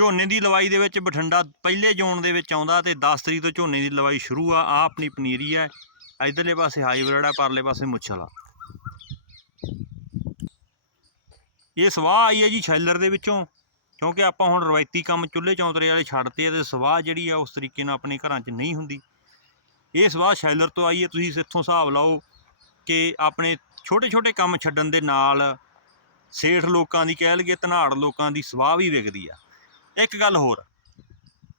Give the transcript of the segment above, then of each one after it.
ਝੋਨੇ ਦੀ ਲਵਾਈ ਦੇ ਵਿੱਚ ਬਠਿੰਡਾ ਪਹਿਲੇ ਜ਼ੋਨ ਦੇ ਵਿੱਚ ਆਉਂਦਾ ਤੇ 10 ਤਰੀਕ ਤੋਂ ਝੋਨੇ ਦੀ ਲਵਾਈ ਸ਼ੁਰੂ ਆ ਆ ਆਪਣੀ ਪਨੀਰੀ ਆ ਇਧਰਲੇ ਪਾਸੇ ਹਾਈਬ੍ਰਿਡ ਆ ਪਰਲੇ ਪਾਸੇ ਮੁੱਛਲ। ਆ ਇਹ ਸਵਾਹ ਆਈ ਹੈ ਜੀ ਛੈਲਰ ਦੇ ਵਿੱਚੋਂ, ਕਿਉਂਕਿ ਆਪਾਂ ਹੁਣ ਰਵਾਇਤੀ ਕੰਮ ਚੁੱਲ੍ਹੇ ਚੌਂਤਰੇ ਵਾਲੇ ਛੱਡਤੇ ਆ ਤੇ ਸਵਾਹ ਜਿਹੜੀ ਆ ਉਸ ਤਰੀਕੇ ਨਾਲ ਆਪਣੇ ਘਰਾਂ 'ਚ ਨਹੀਂ ਹੁੰਦੀ। ਇਹ ਸਵਾਹ ਸ਼ੈਲਰ ਤੋਂ ਆਈ ਹੈ, ਤੁਸੀਂ ਇੱਥੋਂ ਹਿਸਾਬ ਲਾਓ ਕਿ ਆਪਣੇ ਛੋਟੇ ਛੋਟੇ ਕੰਮ ਛੱਡਣ ਦੇ ਨਾਲ ਸੇਠ ਲੋਕਾਂ ਦੀ ਕਹਿ ਲਈਏ, ਧਨਾੜ ਲੋਕਾਂ ਦੀ ਸਵਾਹ ਵੀ ਵਿਕਦੀ ਆ। ਇੱਕ ਗੱਲ ਹੋਰ।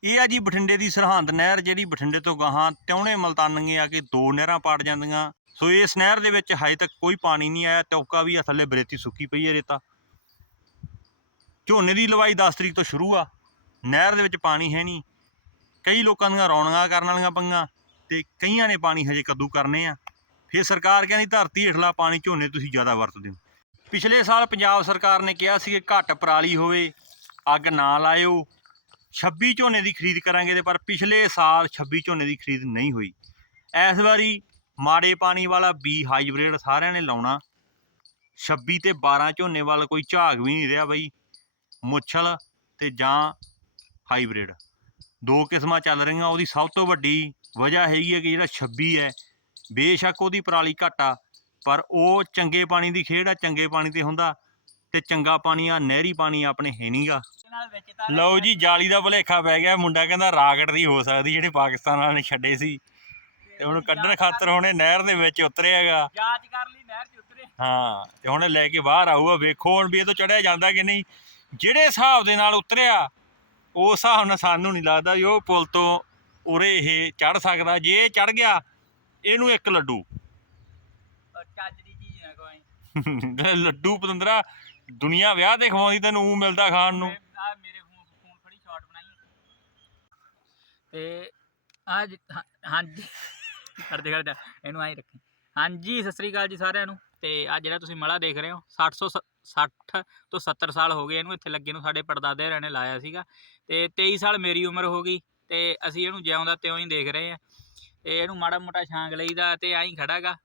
ਇਹ ਆ ਜੀ ਬਠਿੰਡੇ ਦੀ ਸਰਹੰਦ ਨਹਿਰ, ਜਿਹੜੀ ਬਠਿੰਡੇ ਤੋਂ ਗਾਹਾਂ ਤਿਉਣੇ ਮਲਤਾਨੀਏ ਆ ਕੇ ਦੋ ਨਹਿਰਾਂ ਪਾੜ ਜਾਂਦੀਆਂ। ਸੋ ਇਸ ਨਹਿਰ ਦੇ ਵਿੱਚ ਹਜੇ ਤੱਕ ਕੋਈ ਪਾਣੀ ਨਹੀਂ ਆਇਆ ਟੌਕਾ ਵੀ ਆ, ਥੱਲੇ ਬਰੇਤੀ ਸੁੱਕੀ ਪਈ ਹੈ ਰੇਤਾ। ਝੋਨੇ ਦੀ ਲਵਾਈ 10 ਤਰੀਕ ਤੋਂ ਸ਼ੁਰੂ ਆ। ਨਹਿਰ ਦੇ ਵਿੱਚ ਪਾਣੀ ਹੈ ਨਹੀਂ। ਕਈ ਲੋਕਾਂ ਦੀਆਂ ਰੌਣਕਾਂ ਕਰਨ ਵਾਲੀਆਂ ਪੰਗਾਂ ਤੇ ਕਈਆਂ ਨੇ ਪਾਣੀ ਹਜੇ ਕੱਦੂ ਕਰਨੇ ਆ। ਫਿਰ ਸਰਕਾਰ ਕਹਿੰਦੀ, ਧਰਤੀ ਹੇਠਲਾ ਪਾਣੀ ਝੋਨੇ ਤੁਸੀਂ ਜ਼ਿਆਦਾ ਵਰਤਦੇ ਹੋ। ਪਿਛਲੇ ਸਾਲ ਪੰਜਾਬ ਸਰਕਾਰ ਨੇ ਕਿਹਾ ਸੀ ਕਿ ਘੱਟ ਪਰਾਲੀ ਹੋਵੇ। ਅੱਗ ਨਾ ਲਾਇਓ 26 ਝੋਨੇ ਦੀ ਖਰੀਦ ਕਰਾਂਗੇ ਤੇ ਪਰ ਪਿਛਲੇ ਸਾਲ 26 ਝੋਨੇ ਦੀ ਖਰੀਦ ਨਹੀਂ ਹੋਈ। ਇਸ ਵਾਰੀ ਮਾੜੇ ਪਾਣੀ ਵਾਲਾ ਬੀ ਹਾਈਬ੍ਰਿਡ ਸਾਰਿਆਂ ਨੇ ਲਾਉਣਾ। 26 ਤੇ 12 ਝੋਨੇ ਵੱਲ ਕੋਈ ਝਾਗ ਵੀ ਨਹੀਂ ਰਿਹਾ ਬਈ। ਮੁੱਛਲ ਤੇ ਜਾਂ ਹਾਈਬ੍ਰਿਡ। ਦੋ ਕਿਸਮਾਂ ਚੱਲ ਰਹੀਆਂ, ਉਹਦੀ ਸਭ ਤੋਂ ਵੱਡੀ ਵਜ੍ਹਾ ਹੈਗੀ ਹੈ ਕਿ ਜਿਹੜਾ 26 ਹੈ, ਬੇਸ਼ੱਕ ਉਹਦੀ ਪਰਾਲੀ ਘੱਟ ਆ, ਪਰ ਉਹ ਚੰਗੇ ਪਾਣੀ ਦੀ ਖੇਡ ਆ, ਚੰਗੇ ਪਾਣੀ ਤੇ ਹੁੰਦਾ। ਤੇ ਚੰਗਾ ਪਾਣੀ ਆ ਨਹਿਰੀ ਪਾਣੀ ਆਪਣੇ ਹੈ ਨਹੀਂਗਾ ਲਓ ਜੀ ਜਾਲੀ ਦਾ ਭੁਲੇਖਾ ਪੈ ਗਿਆ ਮੁੰਡਾ ਕਹਿੰਦਾ ਰਾਕਟ ਦੀ ਹੋ ਸਕਦੀ ਜਿਹੜੇ ਪਾਕਿਸਤਾਨ ਵਾਲਿਆਂ ਨੇ ਛੱਡੇ ਸੀ। ਤੇ ਹੁਣ ਕੱਢਣ ਖਾਤਰ ਹੁਣੇ ਨਹਿਰ ਦੇ ਵਿੱਚ ਉਤਰਿਆਗਾ। ਜਾਂਚ ਕਰ ਲਈ ਨਹਿਰ ਚ ਉਤਰੇ। ਹਾਂ ਤੇ ਹੁਣ ਲੈ ਕੇ ਬਾਹਰ ਆਊਗਾ ਵੇਖੋ ਹੁਣ ਵੀ ਇਹ ਤੋਂ ਚੜਿਆ ਜਾਂਦਾ ਕਿ ਨਹੀਂ। ਜਿਹੜੇ ਹਿਸਾਬ ਦੇ ਨਾਲ ਉਤਰਿਆ ਉਸ ਹਿਸਾਬ ਨਾਲ ਸਾਨੂੰ ਨਹੀਂ ਲੱਗਦਾ ਵੀ ਉਹ ਪੁਲ ਤੋਂ ਉਰੇ ਇਹ ਚੜ ਸਕਦਾ। ਜੇ ਚੜ ਗਿਆ ਇਹਨੂੰ ਇੱਕ ਲੱਡੂ। ਉਹ ਚੱਜ ਦੀ ਚੀਜ਼ ਨਾ ਕੋਈ। ਲੱਡੂ ਪਤੰਦਰਾ ਦੁਨੀਆ ਵਿਆਹ ਤੇ ਖਵਾਉਂਦੀ, ਤੈਨੂੰ ਊਂ ਮਿਲਦਾ ਖਾਣ ਨੂੰ। ਆ ਮੇਰੇ ਫੋਨ ਫੋਨ ਫੜੀ ਸ਼ਾਟ ਬਣਾਈ। ਤੇ ਅੱਜ ਹਾਂਜੀ। ਕਰਦੇ ਕਰਦੇ ਇਹਨੂੰ ਆਈ ਰੱਖੀ। ਹਾਂਜੀ, ਸਤਿ ਸ੍ਰੀ ਅਕਾਲ ਜੀ ਸਾਰਿਆਂ ਨੂੰ। ਤੇ ਆ ਜਿਹੜਾ ਤੁਸੀਂ ਮਲਾ ਦੇਖ ਰਹੇ ਹੋ 60 60 ਤੋਂ 70 ਸਾਲ ਹੋ ਗਏ ਇਹਨੂੰ, ਇੱਥੇ ਲੱਗੇ ਨੂੰ ਸਾਡੇ ਪੜਦਾਦੇ ਹੋਰਾਂ ਨੇ ਲਾਇਆ ਸੀਗਾ। ਤੇ 23 ਸਾਲ ਮੇਰੀ ਉਮਰ ਹੋ ਗਈ, ਤੇ ਅਸੀਂ ਇਹਨੂੰ ਜਿਉਂਦਾ ਤਿਉਂ ਹੀ ਦੇਖ ਰਹੇ ਆ ਤੇ ਇਹਨੂੰ ਮਾੜਾ ਮੋਟਾ ਛਾਂਗ ਲਈਦਾ ਤੇ ਐਂ ਖੜਾਗਾ